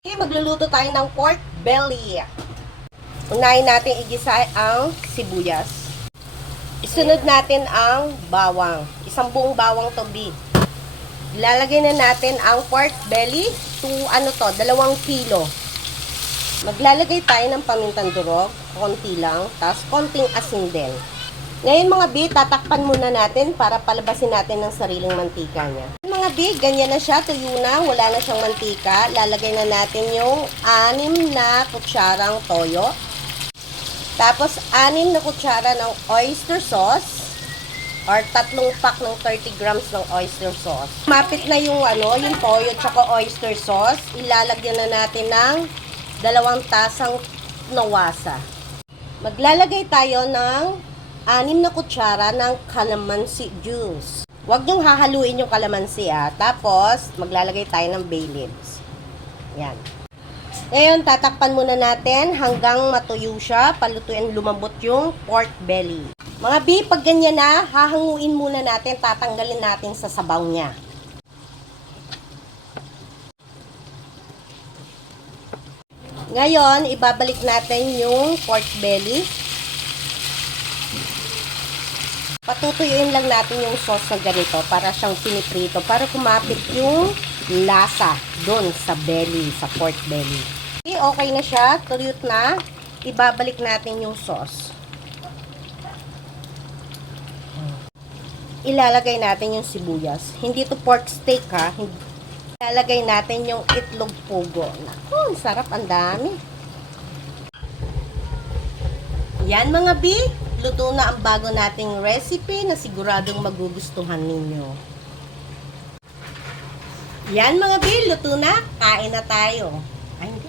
Okay, magluluto tayo ng pork belly. Unahin natin igisa ang sibuyas. Isunod natin ang bawang. Isang buong bawang tobi. Ilalagay na natin ang pork belly to 2 kilo. Maglalagay tayo ng pamintang durog, konti lang, tapos konting asin din. Ngayon mga bi, tatakpan muna natin para palabasin natin ng sariling mantika niya. Mga bi, ganyan na siya, tuyo na, wala na siyang mantika. Lalagay na natin yung 6 na kutsarang toyo. Tapos 6 na kutsara ng oyster sauce or 3 pack ng 30 grams ng oyster sauce. Mapit na yung yung toyo tsaka oyster sauce. Ilalagyan na natin ng 2 tasang nawasa. Maglalagay tayo ng 6 na kutsara ng calamansi juice. Huwag niyong hahaluin yung calamansi Tapos, maglalagay tayo ng bay leaves. Yan. Ngayon, tatakpan muna natin hanggang matuyo siya. Palutuin, lumambot yung pork belly. Mga bi, pag ganyan na, hahanguin muna natin, tatanggalin natin sa sabaw niya. Ngayon, ibabalik natin yung pork belly. Patutuyuin lang natin yung sauce na ganito para siyang piniprito, para kumapit yung lasa doon sa belly, sa pork belly. Okay na siya, tuyot na. Ibabalik natin yung sauce. Ilalagay natin yung sibuyas. Hindi to pork steak Ilalagay natin yung itlog pugo. Naku, sarap, ang dami. Yan mga bi, luto na ang bago nating recipe na siguradong magugustuhan ninyo. Yan mga bi, luto na, kain na tayo. Ay, hindi.